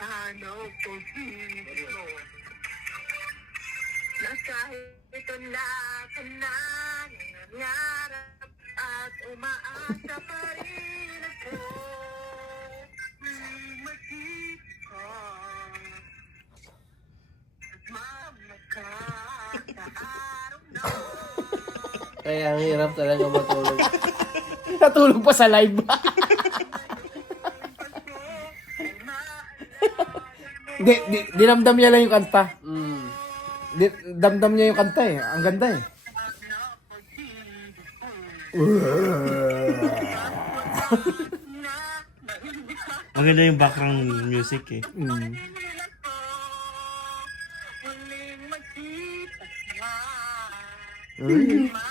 Sana positibo na kahit ito na ka na nangyarap at umaasa pa rin ako. Magkita at mamakakaaraw na. Kaya ang hirap talaga matulog. Natulog pa sa live. Dinamdam niya lang yung kanta. Damdam niya yung kanta eh. Ang ganda eh. Maganda yung background music eh. Muling magkita